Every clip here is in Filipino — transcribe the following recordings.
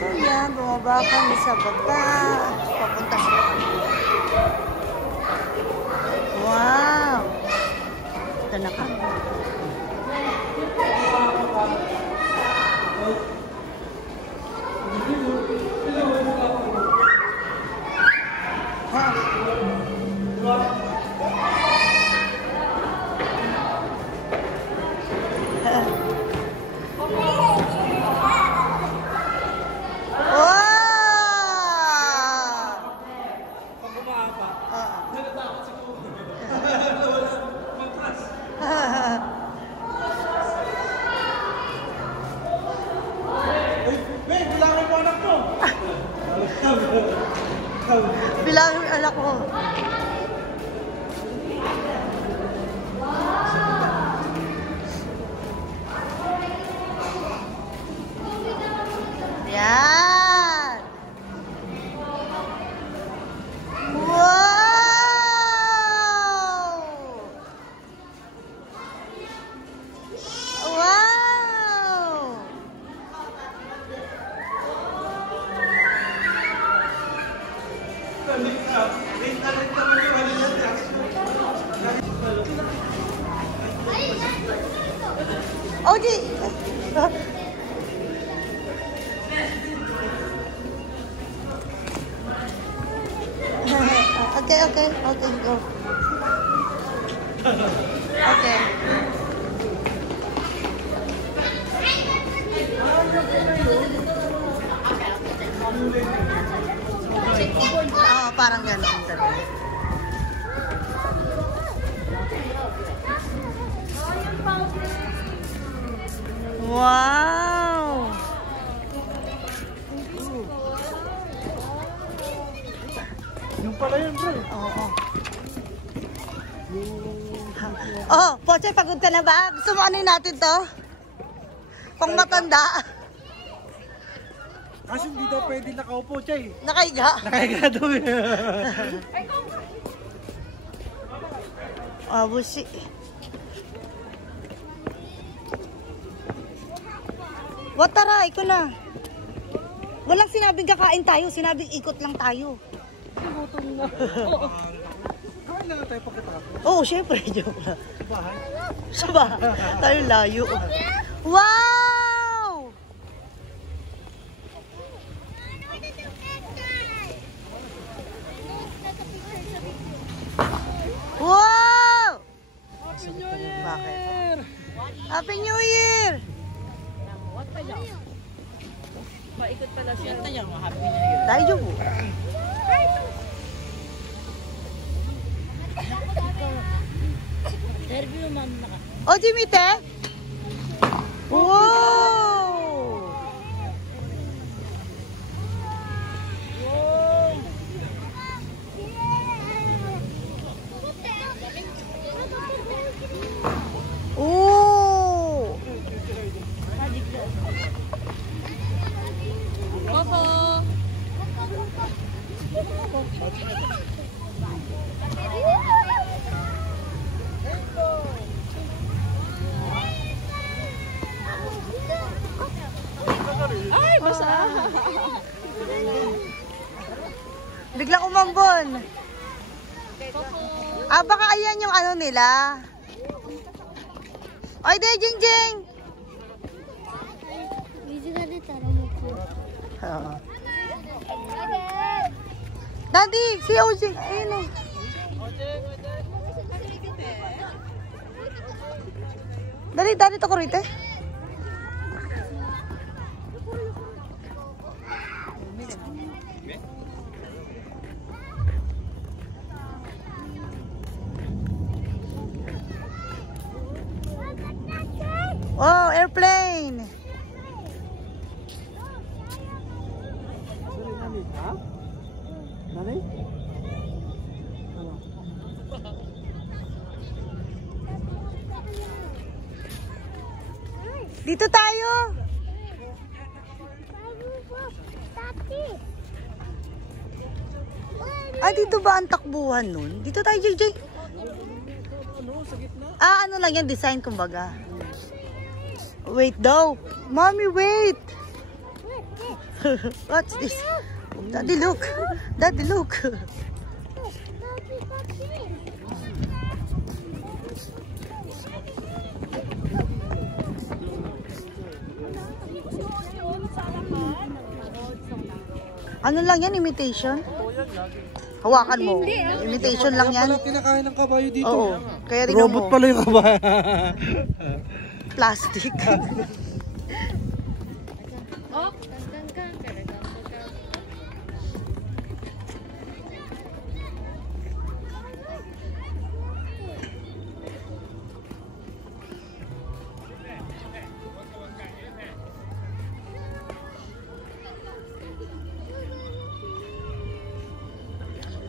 So yan, bumaba kami sa baba. Papunta sa kami. Wow! Ito na kami. Bilangin yung anak ko. Yan. Wow! Wow! Oji! Okay, go. Okay. Parang gano'n talaga. Wow! Yung pala yun, bro. Oo. Oh, Poche, pagod ka na ba? Gusto mo ano natin to? Pang matanda. Kasi hindi daw pwede nakaupo, Chay. Nakaiga. Nakaiga daw eh. Busi. Tara, ikaw na. Walang sinabing kakain tayo, sinabing ikot lang tayo. Gutom na. Kain na tayo pagkatapos. Oo, syempre, joke lang. Bahay. Sa bahay. Tayo layo. Wow! Wow! Happy New Year! Bakit? Happy New Year! Maikot pala siya. Yan tayo, happy New Year. Tayo po. Interview, ma'am. O, Jimite? Wow! Oh! Coco! Ay, basa! Biglang umambon. Baka ayan yung ano nila. Oy, de, Jingjing! Oo. Daddy, si Ojing. Ayun o. Dali, to ko rito. Wow, airplane! Ha? Nanay? Ano? Dito tayo! Ay, dito ba ang takbuhan nun? Dito tayo, JJ. Ano? Sa gitna? Ano lang yan, design kumbaga. Wait daw. Mommy, wait! What's this? Daddy, look. Daddy, look. Ano lang yan? Imitation? Hawakan mo. Imitation lang yan. Wala kinakain ng kabayo dito. Oo. Kaya tingnan Robot mo. pala yung kabayo. Plastic.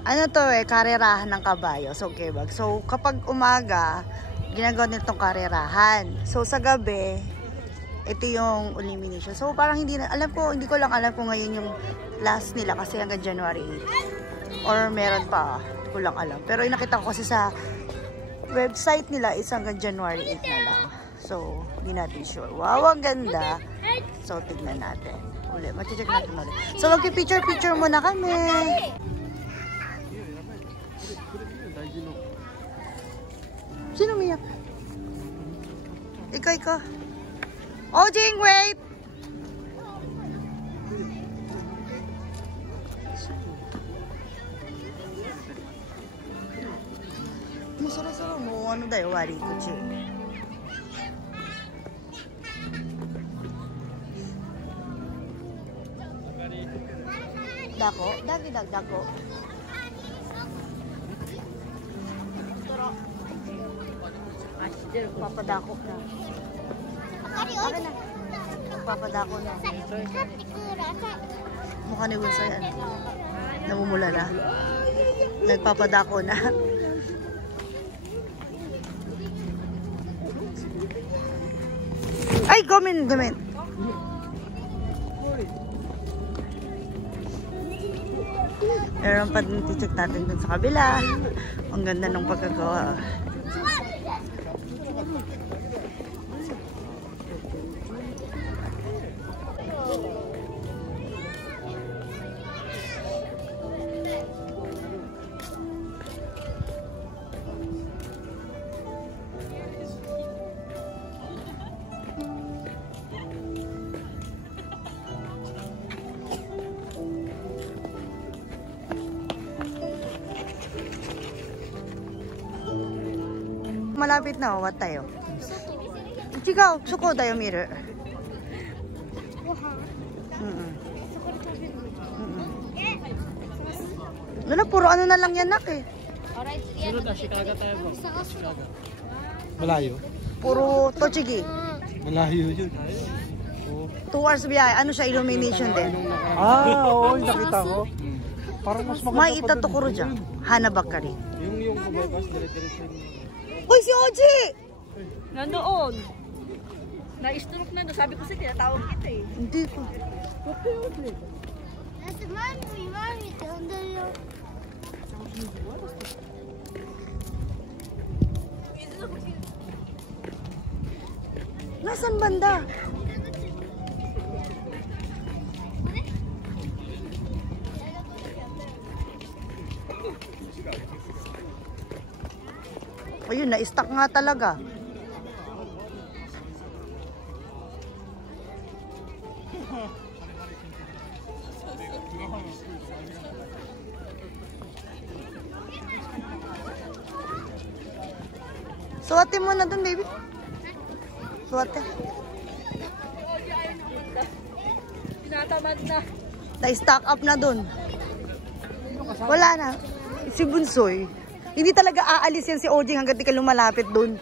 Ano to karerahan ng kabayo. So, kebag. So, kapag umaga, ginagawa nitong karerahan. So, sa gabi, ito yung elimination. So, parang hindi ko lang alam kung ngayon yung last nila kasi hanggang January 8. Or meron pa, hindi ko lang alam. Pero yung nakita ko kasi sa website nila is hanggang January 8 na lang. So, hindi natin sure. Wow, ang ganda. So, tignan natin. Ulit, mag-check natin ulit. So, mag-picture-picture muna kami. Sino umiyak? Ikaw. Oh, Jing, wait! Masara-sara mo. Ano dayo, wari ko, Jing? Dako? Dako. Papadako na. Bakit na? Papadako na. Mukha ni Wilson yan. Namumula na. Nagpapadako na. Ay, comment. Meron pa din check natin dun sa kabila. Ang ganda ng pagkagawa. Malapit na, what tayo? Chigaw, suko tayo, miru. Wala, puro ano na lang yan, nak eh. Malayo? Puro Tochigi. Malayo yun. 2 hours biyahe. Ano siya, illumination din. Oo, nakita ko. Parang mas maganda May itatukuro dyan. Hanabakari. Yung kababas, dire-diretso. Uy, si Oji! Nandoon. Na-stroke na doon. Sabi ko siya, tinatawag kita eh. Hindi ko. Nasaan banda? Ayun, na-stuck nga talaga. Suwatin mo na dun, baby. Suwatin. Tinatamad na. Na-stack up na dun. Wala na. Si Bunsoy. Hindi talaga aalis yan si Ojing hanggang di ka lumalapit dun.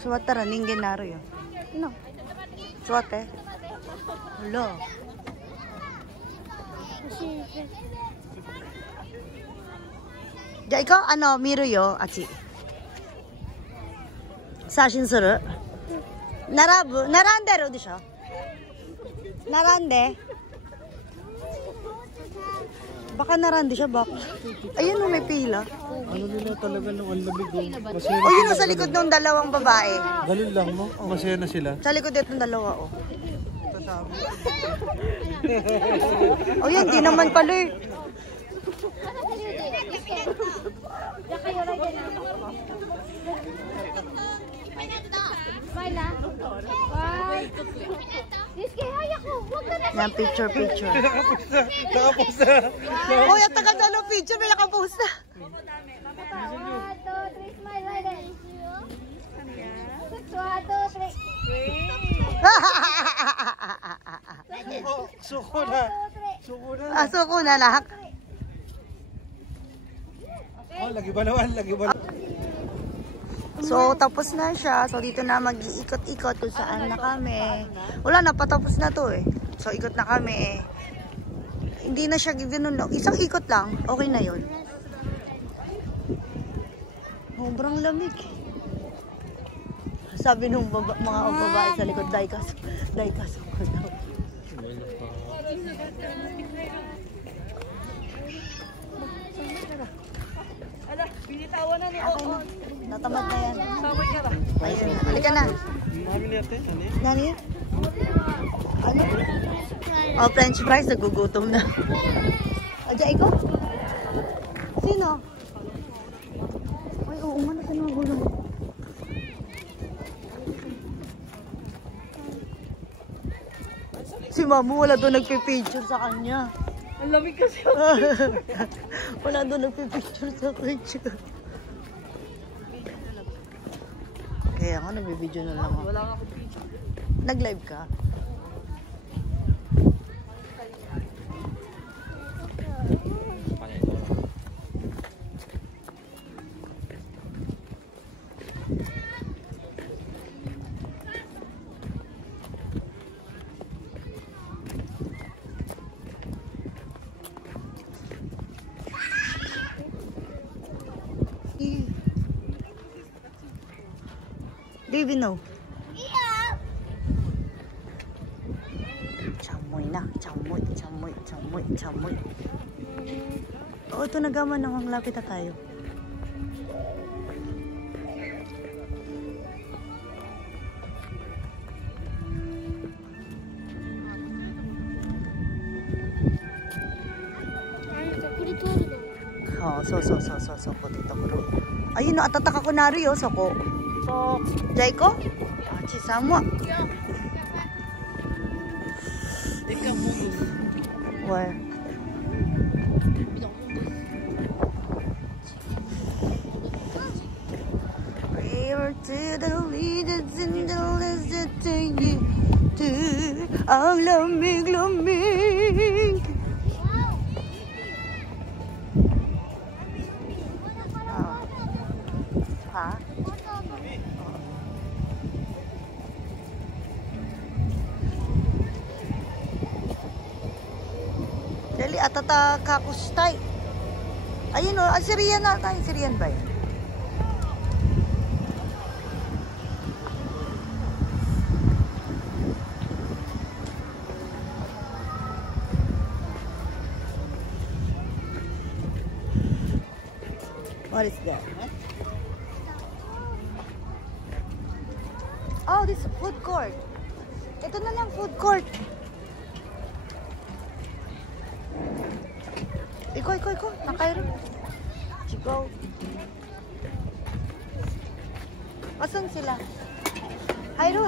Suwata ra, ningen naro yun. No. Suwate. Hello. Ja, ikaw, ano, miru yo, achi. Sashin suru. Narande ro desho? Narande? Baka narandi siya, bak. Ayun, may pila. Ano nila talaga nung ang lamig oh. Masaya O, yun sa likod ng dalawang babae. Ganun lang mo. Masaya na sila. Sa likod dito ng dalawa, oh. O, yan, di naman pala eh. Yan, picture. Nakapos na. Uy, at taga ng picture, may nakapost na. 1, 2, 3, smile like that. 1, 2, 3. Suko na. Suko na. Aso ko na lahat. Oh, lagi ba naman? Lagi ba? So, tapos na siya. So, dito na mag-iikot-ikot kung saan na kami. Wala na, patapos na to eh. So, ikot na kami. Hindi na siya ganun lang. Isang ikot lang, okay na yun. Sobrang lamig. Sabi nung mga babae sa likod, daikas ako daw. Ala, binitawan na ni Oo. Natamad na yan. Samay ka ba? Ayun na. Halika na. Mami niya ate. Ano yan? Nani yan? Ano? Oh, French fries. Nagugutom na. Adya, ikaw? Sino? Ay, oo nga. Nasa mga gulong. Si Mamu, wala doon nagpipicture sa kanya. Ang lamig kasi. Wala doon nagpipicture sa kanya. Kaya nga, nagbibideo na lang ako. Wala nga akong picture. Nag-live ka? Baby, no. Chamoy na. Chamoy. Oo, ito nagaman na. Lapit na tayo. Oh, so, potito ko. Ayun na, atatak ako na rin, so ko. So, jay ko? Chisamo. Ikaw mo. Where? Prayer to the leaders in the list to you. Ang lamig. Ha? Dali, atata kakustay. Ayun o, Syrian na tayo. Syrian ba yun? What is that? Oh, this food court. Ito na lang food court. Iko. Nakairam. Chico. Asan sila? Hayro.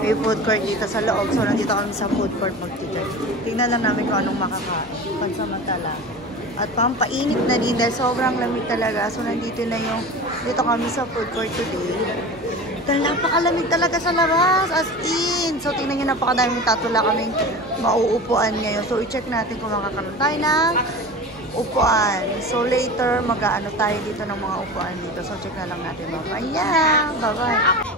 May food court dito sa loob. So, nandito kami sa food court magtitin. Tingnan lang namin kung anong makakain. Pansamantala. At pampainit na din dahil sobrang lamig talaga. So, dito kami sa food court today. Dahil napakalamig talaga sa labas. As in. So, tingnan nyo, napakadaming tatula kaming mauupuan ngayon. So, i-check natin kung makakaroon tayo ng upuan. So, later, mag-aano tayo dito ng mga upuan dito. So, check na lang natin mamaya. Bye-bye.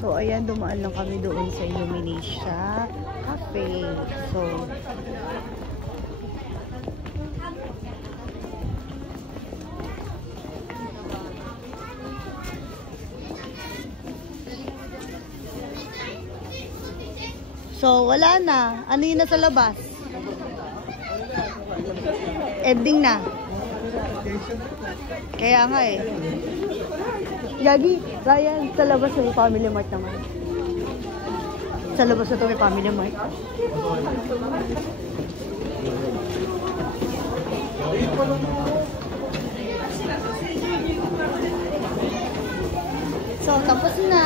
So, ayan, dumaan lang kami doon sa Illuminatia Cafe. So, So, wala na. Ano yun na sa labas? Ending na. Kaya nga eh. Yagi, Ryan, sa labas may Family Mart naman. Sa labas na ito may Family Mart. So, tapos na.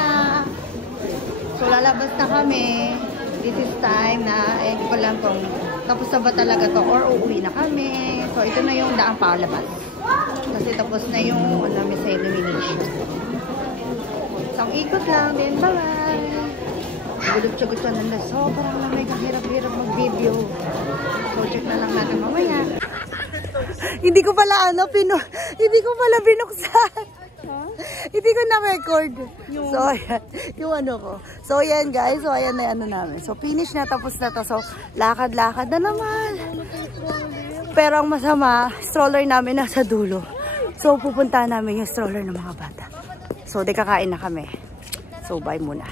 So, lalabas na kami. This is time na, hindi ko lang kung tapos na ba talaga to or uuwi na kami. So, ito na yung daang palabas. Kasi tapos na yung namin sa illumination. So, ang ikot lang din. Bye-bye! Gulog-tsugot ko na sobrang lamig. Ang hirap-hirap mag-video. So, check na lang natin mamaya. Hindi ko pala hindi ko pala binuksan. Hindi ko na-record. So, ayan. Yung ano ko. So, ayan guys. So, ayan na namin. So, finish na. Tapos na to. So, lakad-lakad na naman. Pero ang masama, stroller namin nasa dulo. So, pupuntahan namin yung stroller ng mga bata. So, di kakain na kami. So, bye muna.